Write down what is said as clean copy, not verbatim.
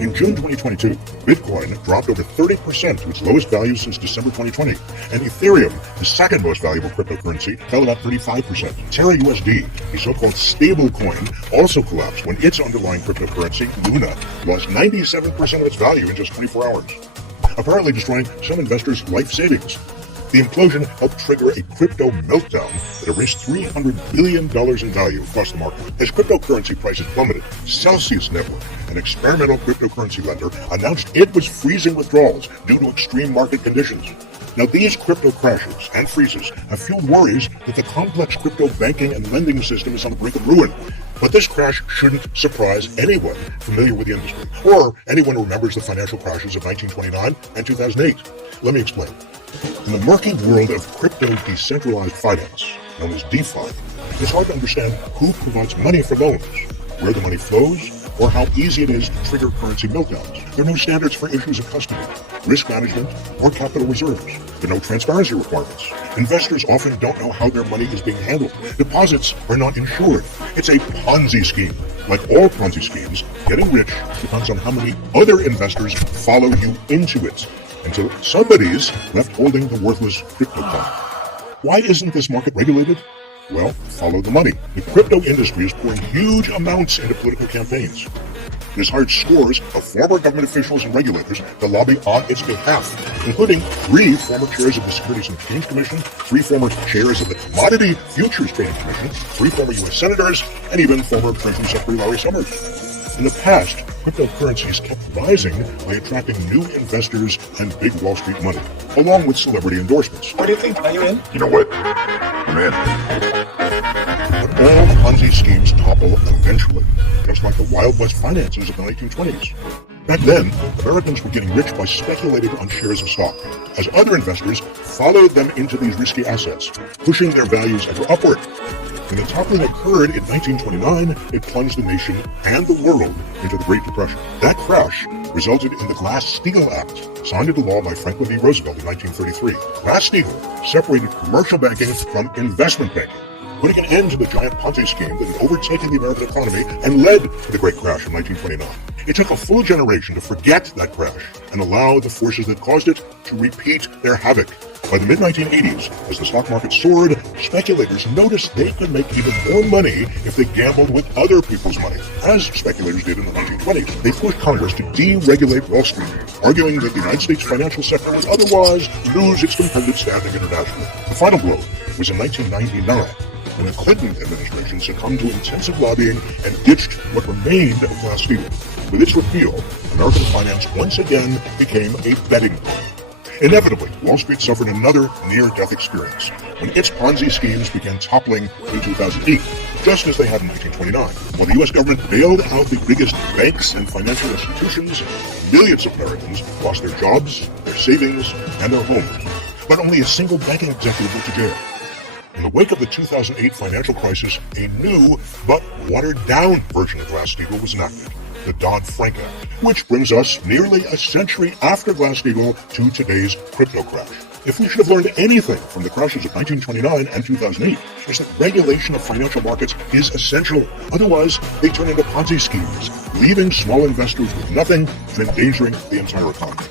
In June 2022, Bitcoin dropped over 30% to its lowest value since December 2020, and Ethereum, the second most valuable cryptocurrency, fell about 35%. Terra USD, the so-called stable coin, also collapsed when its underlying cryptocurrency, Luna, lost 97% of its value in just 24 hours, apparently destroying some investors' life savings. The implosion helped trigger a crypto meltdown that erased $300 billion in value across the market. As cryptocurrency prices plummeted, Celsius Network, an experimental cryptocurrency lender, announced it was freezing withdrawals due to extreme market conditions. Now, these crypto crashes and freezes have fueled worries that the complex crypto banking and lending system is on the brink of ruin. But this crash shouldn't surprise anyone familiar with the industry, or anyone who remembers the financial crashes of 1929 and 2008. Let me explain. In the murky world of crypto decentralized finance, known as DeFi, it's hard to understand who provides money for loans, where the money flows, or how easy it is to trigger currency meltdowns. There are no standards for issues of custody, risk management, or capital reserves. There are no transparency requirements. Investors often don't know how their money is being handled. Deposits are not insured. It's a Ponzi scheme. Like all Ponzi schemes, getting rich depends on how many other investors follow you into it, until somebody's left holding the worthless crypto coin. Why isn't this market regulated? Well, follow the money. The crypto industry is pouring huge amounts into political campaigns. It has hired scores of former government officials and regulators to lobby on its behalf, including 3 former chairs of the Securities and Exchange Commission, 3 former chairs of the Commodity Futures Trading Commission, 3 former U.S. senators, and even former Treasury Secretary Larry Summers. In the past, cryptocurrencies kept rising by attracting new investors and big Wall Street money, along with celebrity endorsements. What do you think? Are you in? You know what? I'm in. But all Ponzi schemes topple eventually, just like the Wild West finances of the 1920s. Back then, Americans were getting rich by speculating on shares of stock, as other investors followed them into these risky assets, pushing their values ever upward. When the toppling occurred in 1929, it plunged the nation and the world into the Great Depression. That crash resulted in the Glass-Steagall Act, signed into law by Franklin D. Roosevelt in 1933. Glass-Steagall separated commercial banking from investment banking, putting an end to the giant Ponzi scheme that had overtaken the American economy and led to the Great Crash in 1929. It took a full generation to forget that crash and allow the forces that caused it to repeat their havoc. By the mid-1980s, as the stock market soared, speculators noticed they could make even more money if they gambled with other people's money, as speculators did in the 1920s. They pushed Congress to deregulate Wall Street, arguing that the United States financial sector would otherwise lose its competitive standing internationally. The final blow was in 1999, when the Clinton administration succumbed to intensive lobbying and ditched what remained of Glass-Steagall. With its repeal, American finance once again became a betting pool. Inevitably, Wall Street suffered another near-death experience when its Ponzi schemes began toppling in 2008, just as they had in 1929. While the U.S. government bailed out the biggest banks and financial institutions, millions of Americans lost their jobs, their savings, and their homes. But only a single banking executive went to jail. In the wake of the 2008 financial crisis, a new but watered-down version of Glass-Steagall was enacted, the Dodd-Frank Act, which brings us nearly a century after Glass-Steagall to today's crypto crash. If we should have learned anything from the crashes of 1929 and 2008, it's that regulation of financial markets is essential. Otherwise, they turn into Ponzi schemes, leaving small investors with nothing and endangering the entire economy.